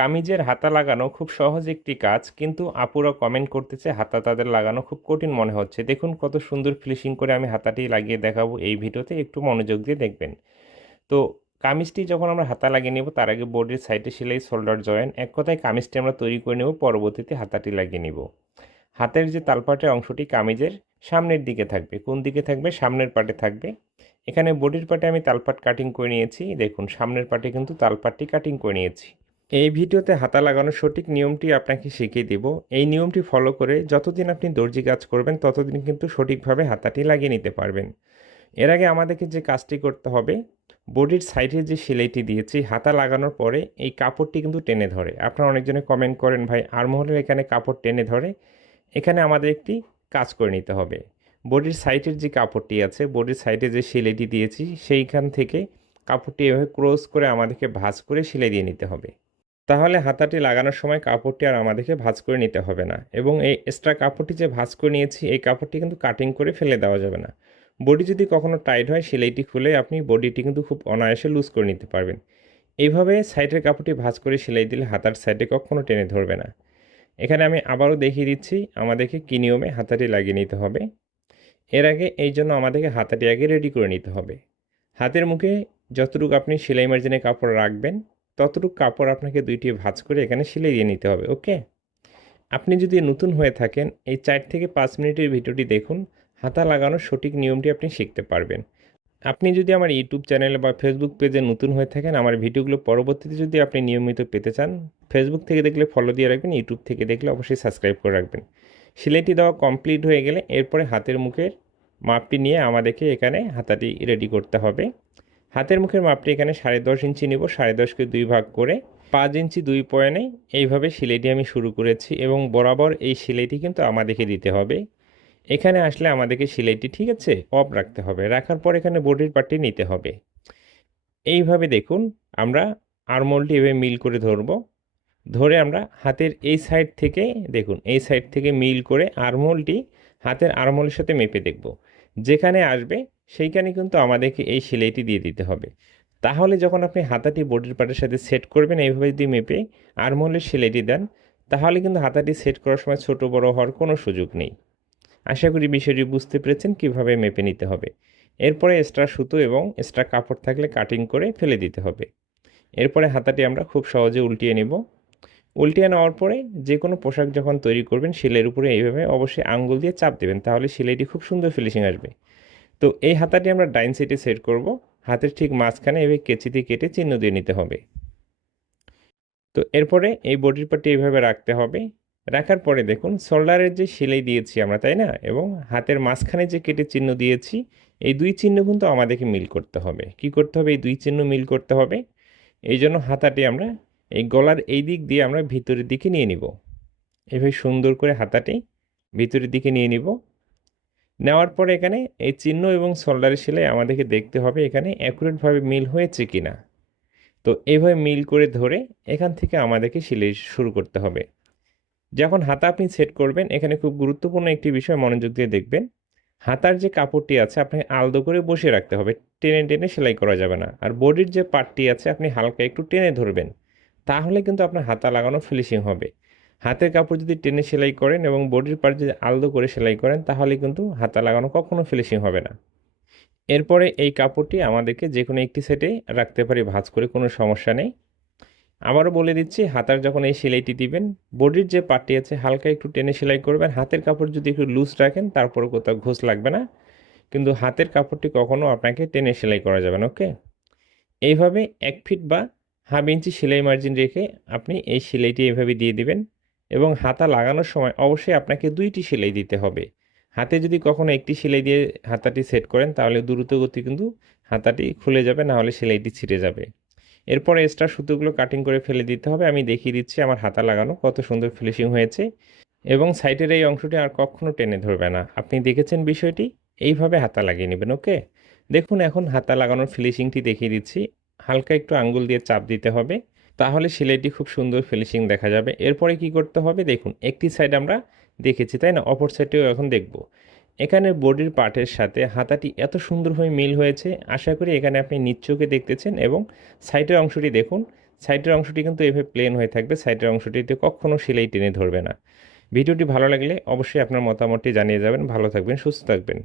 কামিজের হাতা লাগানো খুব সহজ একটি কাজ, কিন্তু আপুরা কমেন্ট করতেছে, হাতা তাদের লাগানো খুব কঠিন মনে হচ্ছে। দেখুন কত সুন্দর ফিনিশিং করে আমি হাতাটি লাগিয়ে দেখাবো এই ভিডিওতে, একটু মনোযোগ দিয়ে দেখবেন। তো কামিজটি যখন আমরা হাতা লাগিয়ে নেব, তার আগে বোর্ডের সাইডে সেলাই শোল্ডার জয়েন এক কথায় কামিজটি আমরা তৈরি করে নেব, পরবর্তীতে হাতাটি লাগিয়ে নেব। হাতের যে তালপাটের অংশটি কামিজের সামনের দিকে থাকবে, কোন দিকে থাকবে? সামনের পাটে থাকবে। এখানে বডির পাটে আমি তালপাট কাটিং করে নিয়েছি, দেখুন সামনের পাটে কিন্তু তালপাটটি কাটিং করে নিয়েছি। এই ভিডিওতে হাতা লাগানোর সঠিক নিয়মটি আপনাকে শিখিয়ে দেব। এই নিয়মটি ফলো করে যতদিন আপনি দর্জি কাজ করবেন, ততদিন কিন্তু সঠিকভাবে হাতাটি লাগিয়ে নিতে পারবেন। এর আগে আমাদেরকে যে কাজটি করতে হবে, বডির সাইডে যে সেলাইটি দিয়েছি, হাতা লাগানোর পরে এই কাপড়টি কিন্তু টেনে ধরে। আপনারা অনেকজনে কমেন্ট করেন, ভাই, আরমহলের এখানে কাপড় টেনে ধরে, এখানে আমাদের একটি কাজ করে নিতে হবে। বডির সাইডের যে কাপড়টি আছে, বডির সাইডে যে সেলাইটি দিয়েছি, সেইখান থেকে কাপড়টি এভাবে ক্রস করে আমাদেরকে ভাঁজ করে সেলাই দিয়ে নিতে হবে। তাহলে হাতাটি লাগানোর সময় কাপড়টি আর আমাদেরকে ভাঁজ করে নিতে হবে না এবং এই এক্সট্রা কাপড়টি যে ভাঁজ করে নিয়েছি, এই কাপড়টি কিন্তু কাটিং করে ফেলে দেওয়া যাবে না। বডি যদি কখনো টাইট হয়, সেলাইটি খুলে আপনি বডিটি কিন্তু খুব অনায়াসে লুজ করে নিতে পারবেন। এইভাবে সাইডের কাপড়টি ভাঁজ করে সেলাই দিলে হাতার সাইডে কখনো টেনে ধরবে না। এখানে আমি আবারও দেখিয়ে দিচ্ছি, আমাদেরকে কী নিয়মে হাতাটি লাগিয়ে নিতে হবে। এর আগে এই জন্য আমাদেরকে হাতাটি আগে রেডি করে নিতে হবে। হাতের মুখে যতটুকু আপনি সেলাই মার্জিনে কাপড় রাখবেন ততটুকু কাপড় আপনাকে দুইটি ভাঁজ করে এখানে সেলাই দিয়ে নিতে হবে, ওকে? আপনি যদি নতুন হয়ে থাকেন, এই চার থেকে পাঁচ মিনিটের ভিডিওটি দেখুন, হাতা লাগানোর সঠিক নিয়মটি আপনি শিখতে পারবেন। আপনি যদি আমার ইউটিউব চ্যানেল বা ফেসবুক পেজে নতুন হয়ে থাকেন, আমার ভিডিওগুলো পরবর্তীতে যদি আপনি নিয়মিত পেতে চান ফেসবুক থেকে দেখলে ফলো দিয়ে রাখবেন ইউটিউব থেকে দেখলে অবশ্যই সাবস্ক্রাইব করে রাখবেন। সেলাইটি দেওয়া কমপ্লিট হয়ে গেলে এরপরে হাতের মুখের মাপটি নিয়ে আমাদেরকে এখানে হাতাটি রেডি করতে হবে। হাতের মুখের মাপটি এখানে সাড়ে দশ ইঞ্চি নেব, সাড়ে দশকে দুই ভাগ করে। পাঁচ ইঞ্চি দুই পয়েন্টে। এইভাবে সেলাইটি আমি শুরু করেছি এবং বরাবর এই সেলাইটি কিন্তু আমাদেরকে দিতে হবে। এখানে আসলে আমাদেরকে সেলাইটি ঠিক আছে? অফ রাখতে হবে। রাখার পর এখানে বডির পার্টটি নিতে হবে। এইভাবে দেখুন, আমরা আরমোলটি এভাবে মিল করে ধরবো। ধরে আমরা হাতের এই সাইড থেকে, দেখুন, এই সাইড থেকে মিল করে আরমোলটি হাতের আরমোলের সাথে মেপে দেখব। যেখানে আসবে সেইখানে কিন্তু আমাদেরকে এই সেলাইটি দিয়ে দিতে হবে। তাহলে যখন আপনি হাতাটি বডির পার্টের সাথে সেট করবেন এইভাবে যদি মেপে আরমোলের সেলাইটি দেন, তাহলে কিন্তু হাতাটি সেট করার সময় ছোট, বড় হওয়ার কোনো সুযোগ নেই। আশা করি বিষয়টি বুঝতে পেরেছেন কীভাবে মেপে নিতে হবে। এরপরে এক্সট্রা সুতো এবং এক্সট্রা কাপড় থাকলে কাটিং করে ফেলে দিতে হবে। এরপরে হাতাটি আমরা খুব সহজে উল্টিয়ে নেব। উল্টিয়ে নেওয়ার পরে যে কোনো পোশাক যখন তৈরি করবেন, সেলাইয়ের উপরে এইভাবে অবশ্যই আঙ্গুল দিয়ে চাপ দেবেন, তাহলে সেলাইটি খুব সুন্দর ফিনিশিং আসবে। তো এই হাতাটি আমরা ডাইন সাইডে সেট করব। হাতের ঠিক মাঝখানে এভাবে কেচিতে কেটে চিহ্ন দিয়ে নিতে হবে। তো এরপরে এই বডির পার্টি এইভাবে রাখতে হবে। রাখার পরে দেখুন, শোল্ডারের যে সেলাই দিয়েছি আমরা, তাই না? এবং হাতের মাঝখানে যে কেটে চিহ্ন দিয়েছি, এই দুই চিহ্ন কিন্তু আমাদেরকে মিল করতে হবে। কি করতে হবে? এই দুই চিহ্ন মিল করতে হবে। এই জন্য হাতাটি আমরা এই গলার এই দিক দিয়ে আমরা ভিতরের দিকে নিয়ে নিব। এভাবে সুন্দর করে হাতাটি ভিতরের দিকে নিয়ে নিব। নেওয়ার পরে এখানে এই চিহ্ন এবং শোল্ডারের সেলাই আমাদেরকে দেখতে হবে এখানে অ্যাকুরেটভাবে মিল হয়েছে কি না তো এইভাবে মিল করে ধরে এখান থেকে আমাদেরকে সেলাই শুরু করতে হবে। যখন হাতা আপনি সেট করবেন, এখানে খুব গুরুত্বপূর্ণ একটি বিষয় মনোযোগ দিয়ে দেখবেন। হাতার যে কাপড়টি আছে আপনাকে আলদো করে বসে রাখতে হবে। টেনে টেনে সেলাই করা যাবে না। আর বডির যে পার্টটি আছে, আপনি হালকা একটু টেনে ধরবেন। তাহলে কিন্তু আপনার হাতা লাগানো ফিনিশিং হবে। হাতের কাপড় যদি টেনে সেলাই করেন এবং বডির পার্ট যদি আলদো করে সেলাই করেন, তাহলে কিন্তু হাতা লাগানো কখনো ফিনিশিং হবে না। এরপরে এই কাপড়টি আমাদেরকে যে কোনো একটি সেটে রাখতে পারি, ভাঁজ করে কোনো সমস্যা নেই। আবারও বলে দিচ্ছি, হাতার যখন এই সেলাইটি দিবেন, বডির যে পার্টটি আছে, হালকা একটু টেনে সেলাই করবেন। হাতের কাপড় যদি একটু লুজ রাখেন তারপরে কোথাও ঘোষ লাগবে না। কিন্তু হাতের কাপড়টি কখনও আপনাকে টেনে সেলাই করা যাবে না ওকে এইভাবে এক ফিট বা হাফ ইঞ্চি সেলাই মার্জিন রেখে আপনি এই সেলাইটি এইভাবে দিয়ে দিবেন। এবং হাতা লাগানোর সময় অবশ্যই আপনাকে দুইটি সেলাই দিতে হবে। হাতে যদি কখনো একটি সেলাই দিয়ে হাতাটি সেট করেন, তাহলে দ্রুত গতি কিন্তু হাতাটি খুলে যাবে, না হলে সেলাইটি ছিঁড়ে যাবে। এরপর এক্সট্রা সুতোগুলো কাটিং করে ফেলে দিতে হবে। আমি দেখিয়ে দিচ্ছি আমার হাতা লাগানো, কত সুন্দর ফিনিশিং হয়েছে। এবং সাইডের এই অংশটি আর কখনো টেনে ধরবে না। আপনি দেখেছেন বিষয়টি? এইভাবে হাতা লাগিয়ে নেবেন, ওকে? দেখুন, এখন হাতা লাগানোর ফিনিশিংটি দেখিয়ে দিচ্ছি। হালকা একটু আঙ্গুল দিয়ে চাপ দিতে হবে। তাহলে সেলাইটি খুব সুন্দর ফিনিশিং দেখা যাবে। এরপরে কি করতে হবে? দেখুন, একটি সাইড আমরা দেখেছি, তাই না? অপর সাইডটিও এখন দেখব। এখানে বডির পার্টের সাথে হাতাটি এত সুন্দরভাবে মিল হয়েছে, আশা করি এখানে আপনি নিচ্চকে দেখতেছেন এবং সাইডের অংশটি দেখুন। সাইডের অংশটি কিন্তু এভাবে প্লেন হয়ে থাকবে সাইডের অংশটিতে কখনও সেলাই টেনে ধরবে না। ভিডিওটি ভালো লাগলে অবশ্যই আপনার মতামতটি জানিয়ে যাবেন। ভালো থাকবেন, সুস্থ থাকবেন।